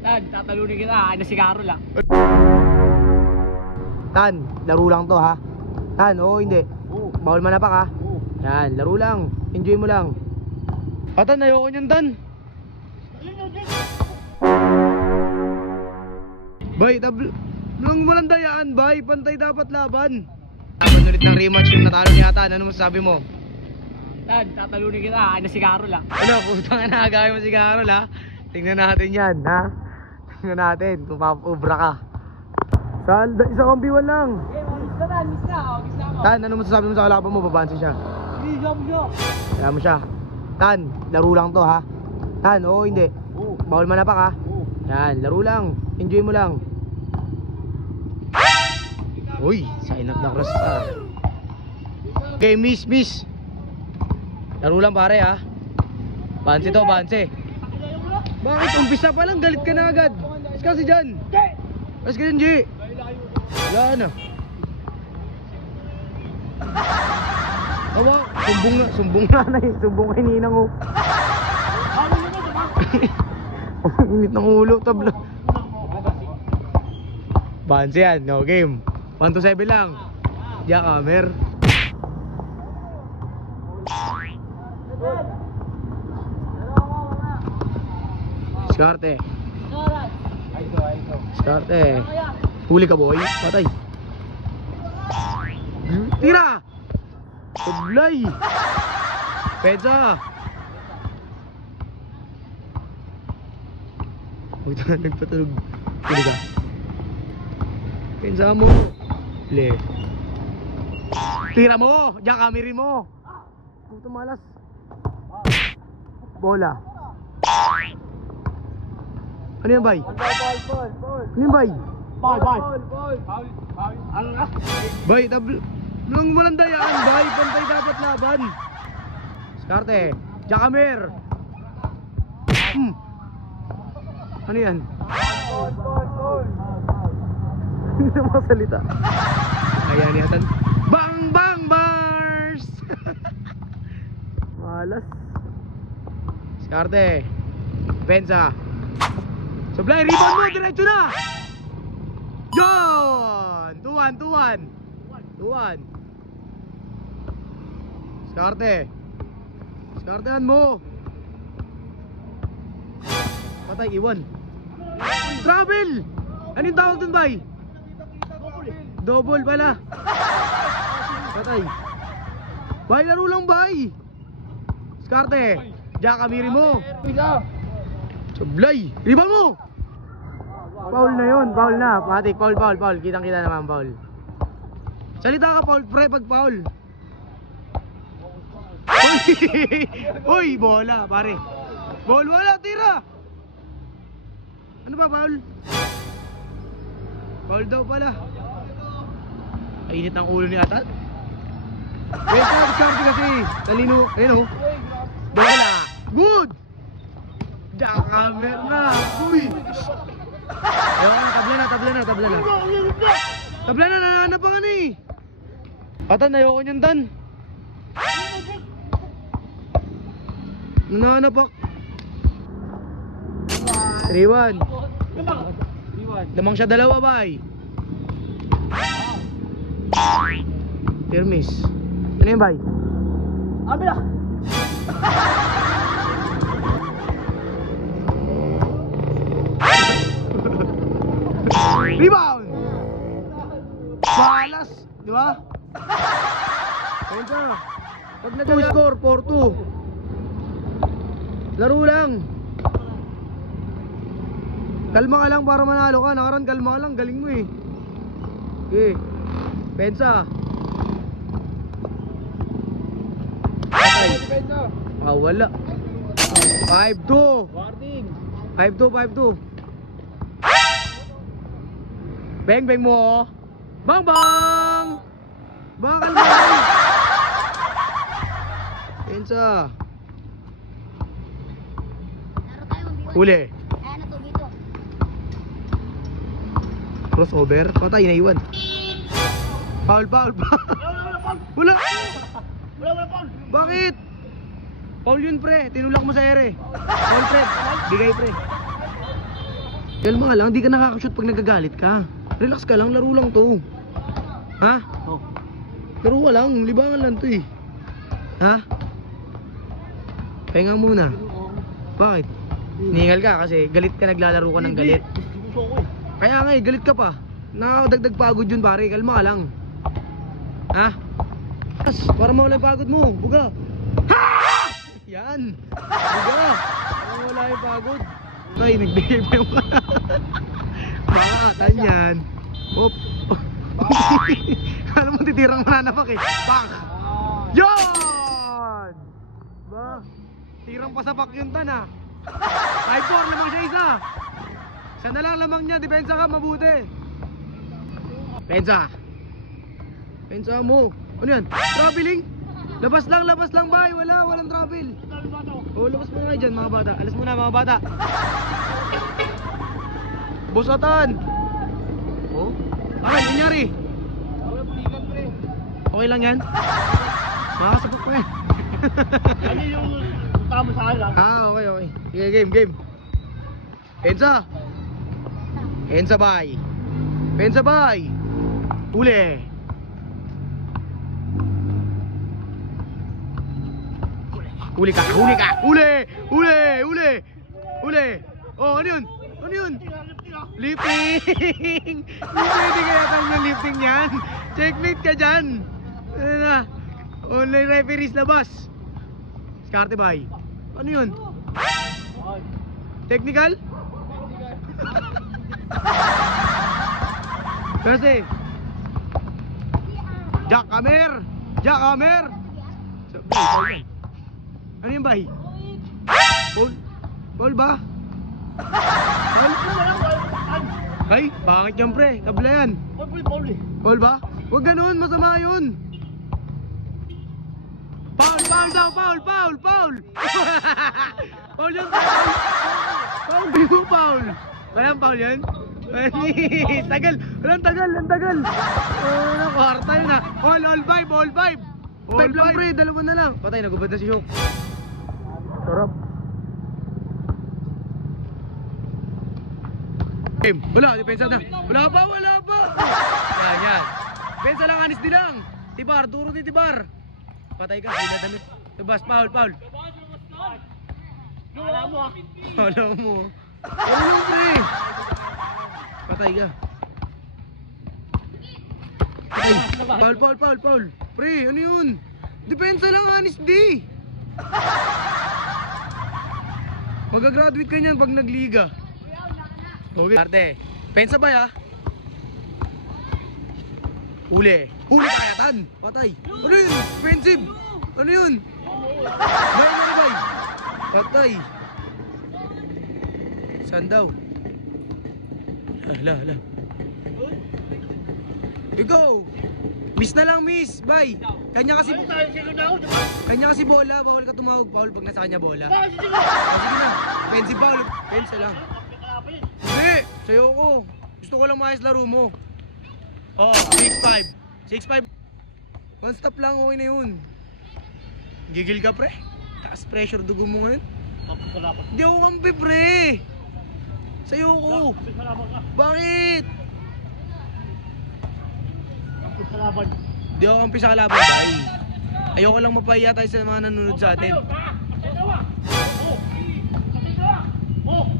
Tan, tatalunin kita. Ay, na sigaro lang. Tan, laro lang to ha. Tan, oo hindi. Bawal manapak ha. Yan, laro lang. Enjoy mo lang. Tan, ayoko niyan Tan. Bay, lang mo lang dayaan, bay. Pantay dapat laban. Laban ulit ng rematch yung natalo ni Atan. Ano masasabi mo? Tan, tatalunin kita. Ay, na sigaro lang. Ano, putang na agay mo si Carol ha. Tingnan natin yan ha. Tingnan natin kung papubra ka. Saan? Isa kong B1 lang. Miss na Tan, miss na. Miss na ako. Tan, ano masasabi mo sa kalaban mo? Babansi siya. Kaya mo siya. Tan, laro lang to ha. Tan, oo hindi. Bawal manapak ha. Yan, laro lang. Enjoy mo lang. Uy, sign up na cross pa. Okay, miss. Laro lang pare ha. Banse to, banse. Bakit? Umpisa pa lang, galit ka na agad. Mas kasi dyan. Mas kasi dyan, G. Wala na. Awa, sumbong na eh. Sumbong kay Ninang oh. Init ng ulo, tabla. Banse yan, no game. 1 to 7 lang. Jackamer. Skarte. Skarte. Huli ka boy. Patay. Tira. Tublay. Peza. Huwag na nagpatulog. Huli ka. Pensa mo. Le. Tira mo. Diyan kameri mo. Puto malas. Bola. Ano yan, bay? Ano yan, bay? Bay, lang mo lang dayaan, bay. Pantay dapat laban. Skarte. Jackamer. Ano yan? Hindi na makasalita. Ayan yatan. Bang bars. Malas. Skarte. Pensa. Supply, rebound mo, diretso na! Yon! 2-1 Skarte. Skartehan mo. Patay, iwan. Travel! Anong tawag dun, bay? Double pala. Patay. Bay, laro lang, bay. Skarte. Jackamiri mo. Sablay! Rebound mo! Foul na yun, foul na. Patik, foul. Kitang-kita naman, foul. Salita ka, foul, pre, pag foul. Uy, bola, pare. Wala, tira! Ano ba, foul? Foul daw pala. Kainit ng ulo ni Atan. Wait, sabi kasi. Talino, ayun o. Bola! Good! Jackamer na! Uy! Ayaw ka na, tabla na. Tabla na, nananap pa nga na eh. Atan, ayoko niyan, Tan. Nananap pa. 3-1. Lamang siya dalawa, bay. Permis. Ano yun, bay? Abila! Rebound! Balas! Di ba? Ayun ka. Pag nag-score, 4-2. Laro lang. Kalma ka lang para manalo ka. Nakaraan, kalma ka lang. Galing mo eh. Okay. Pensa. Okay. Wala. 5-2. 5-2. Bang mo. Bang! Bakal mo. Pensa. Huli. Crossover. Patay, naiwan. Foul. Wala. Bakit? Foul yun, pre. Tinulak mo sa ere. Foul, pre. Bigay, pre. Kalma ka lang, di ka nakakashoot pag nagagalit ka. Relax ka lang, laro lang to. Ha? Oh. Laro ka lang, libangan lang to eh. Ha? Pahinga muna. Bakit? Ningal ka kasi galit ka, naglalaro ka ng galit. Gusto ko eh. Kaya nga eh, galit ka pa. Nakakadagdag pagod yun pare, kalma ka lang. Ha? Para mawala yung pagod mo, buga. Ha! Yan! Buga! Para mawala yung pagod. Ay, nagbigay pa yung bakatan yan. Hop! Alam mo, titirang mananapak eh. Bang! Yan! Ba? Tirang pa sa pak yun tan ha. 5-4, lamang siya isa. Isa na lang lamang niya, depensa ka, mabuti. Pensa. Pensa mo. Ano yan? Traveling? Labas lang bay. Walang travel. Oh, labas mo nga dyan mga bata. Alas muna mga bata. Busatan. Oh? Ay, nangyari? Okay lang yan? Makakasabak ko yan. Ano yung tama sa akin? Okay. Sige, game. Pensa. Pensa bay. Pensa bay. Uli. Uli ka. Uli. Oh, ano yun? Lifting. Hindi kaya tawag ng lifting yan. Checkmate ka dyan. Ano na? Online referees labas. Skarte bay. Ano yun? Technical? Kasi Jackhammer. Ano yung bay? Paul ba? Paul? Ay, bakit yan pre? Tabla yan. Paul ba? Huwag ganun, masama yun. Paul daw, Paul. Paul yun, Paul. Walang Paul yun? Tagal. Walang tagal. Kwarta yun ha. All vibe. Five lang pre, dalawa na lang. Patay, nagubad na si Shok. Sarap. Game, wala, depensa na. Wala pa. Yan. Depensa lang, anis din lang. Tibar, duro ni Tibar. Patay ka, hindi na damit. Labas, Paul. Alam mo. Ano pre? Patay ka. Ay, Paul. Pre, ano yun? Depensa lang, anis di. Magagraduate ka niyan pag nagliga. Okay. Arte, pensa ba ya? Uli kayatan. Patay. Ano yun? Offensive. Ano yun? Bay. Patay. Saan daw? Hala. Ikaw. Miss na lang, miss. Bye. Kanya kasi bola. Bawal ka tumawag, Paul, pag nasa kanya bola. Sige na. Offensive, Paul. Pensa lang. Hindi. Sa'yo ko. Gusto ko lang maayos laro mo. Oh, 6-5. One stop lang, okay na yun. Gigil ka pre. Taas pressure dugo mo ngayon. Hindi ako kampi pre. Sa'yo ko. Bakit? Hindi ako kampi sa kalaban dahil ayoko lang mapahiya tayo sa mga nanonood sa atin.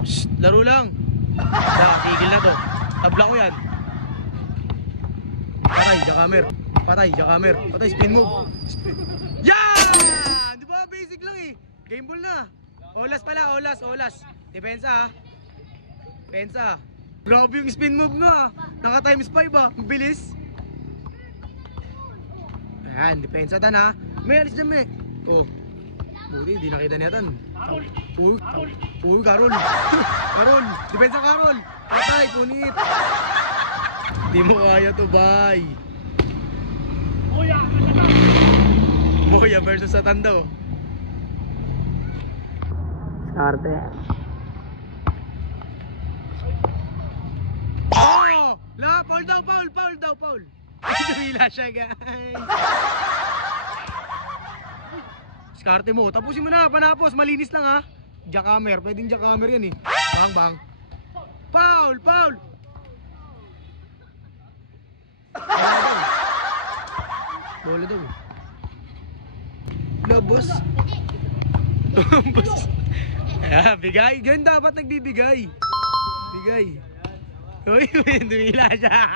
Shh, laro lang. Tigil na to. Tabla ko yan. Patay, Jackhammer. Patay, spin move. Yan! Di ba basic lang eh. Game ball na. Olas pala, olas. Depensa ha. Pensa. Grabe yung spin move nga. Naka times 5 ah. Ang bilis. Ayan, depensa tan ha. May alis dyan may. Oh. Buti, di nakita niya tan. Uy, Karol. Depensa Karol. Patay, punit. Di mo kaya to, bay. Moya versus Satando. Skarte. Oh! Paul daw. Tumila siya, guys. Skarte mo. Tapusin mo na, panapos. Malinis lang ha. Jackhammer. Pwedeng Jackhammer yan eh. Bang. Foul! Foul! Bola daw. Labas. Labas. Ah, bigay. Ganyan dapat nagbibigay. Bigay. Uy, dumila siya.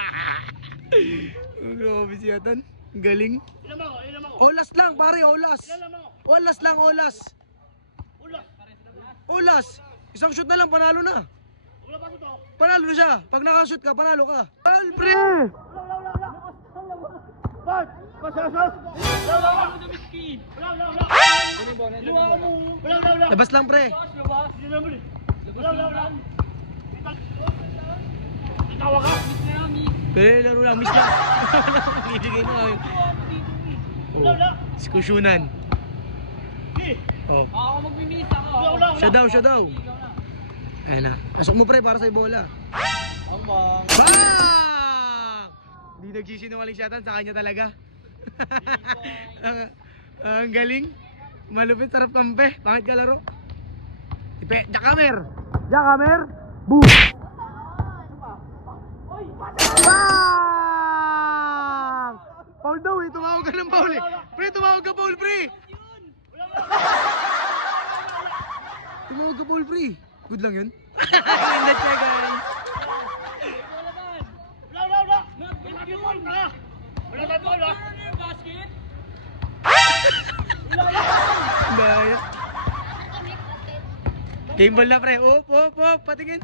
Ang grabe si Atan. Ang galing. Ilan mo, ilan mo. Olas lang, pare, olas. Ilan mo. Olas lang, olas. Ulas. Olas. Isang shoot na lang, panalo na. Wala pa ito. Panalo na siya. Pag nakashoot ka, panalo ka. Foul, pre! Wala. Bas! Pasasas! Wala. Wala. Labas lang, pre. Wala. Itawa ka? Pero laro lang, miss lang. Bibigay na kami. Wala. Diskusyonan. Oh. Ako magmimiss ako. Siya daw. Ayan na. Pasok mo, pre, para sa bola. Ambang. Bang! Hindi nagsisinungaling siya, sa kanya talaga. Ang galing. Malupit, sarap kampe. Pangit ka laro. Jackamer! Boom! Bang! Foul daw eh. Tumawag ka ng foul eh. Pre, tumawag ka foul, pre! Tumawag ka foul, pre. Good lang yun. Ganda siya, guys. Wala. Basket. Daya. Game ball na, pre. Op. Patingin.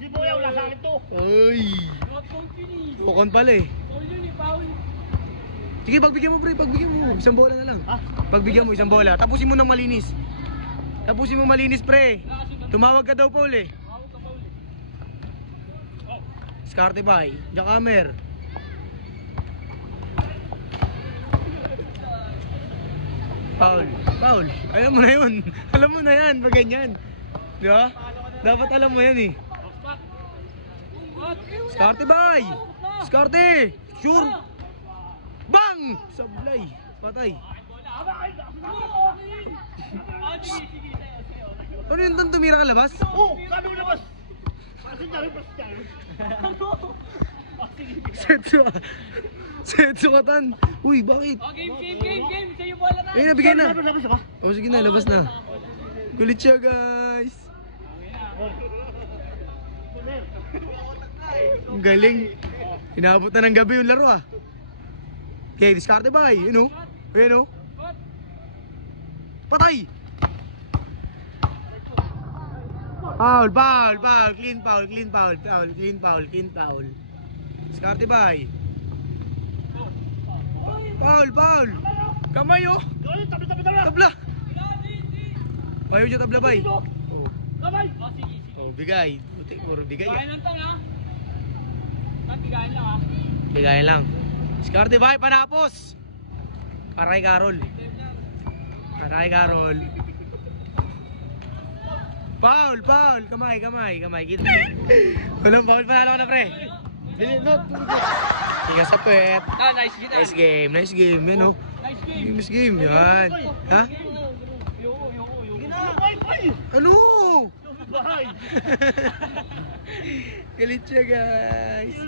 Si Buya wala sa akin to. Uy. Not confident. Bukon pala eh. Foul yun eh, foul. Sige, pagbigyan mo, pre. Pagbigyan mo. Isang bola na lang. Ha? Pagbigyan mo, isang bola. Tapusin mo ng malinis. Pre. Tumawag ka daw, Paul eh. Foul ka, foul eh. Skarte bay. Jackamer. Paul. Alam mo na yun. Alam mo na yan. Pag ganyan. Di ba? Dapat alam mo yan eh. Skarte bay. Skarte. Sure. Bang! Sablay. Patay. Ano yun doon tumira ka labas? Oh, sabi mo labas. Pasin dyan. Setso ka tan. Uy, bakit? Oh, game. Sa'yo bola na. Ayun na, bigay na. Labas ka. Oh, sige na, labas na. Kulit siya, guys. Ang galing. Inabot na ng gabi yung laro ah. Okay, diskarte ba? Yun o. Ayan o. Patay! Foul. Clean foul. Diskarte ba? Foul. Kamay o. Tabi. Tabla. Ayaw niya tabla bay. Oh. Kamay. Oh, sige. Oh, bigay. Buti, puro bigay. Bigayan lang to ha. Bigayan lang ha. Bigay lang. Diskarte bay, panapos. Para kay Carol. Foul. Kamay. Kita. Walang foul, panalo ka na, pre. Tiga sa puwet. Ah, nice game. Nice game. Yan o. Nice game. Yan. Ha? Ano? Bahay. Galit siya, guys.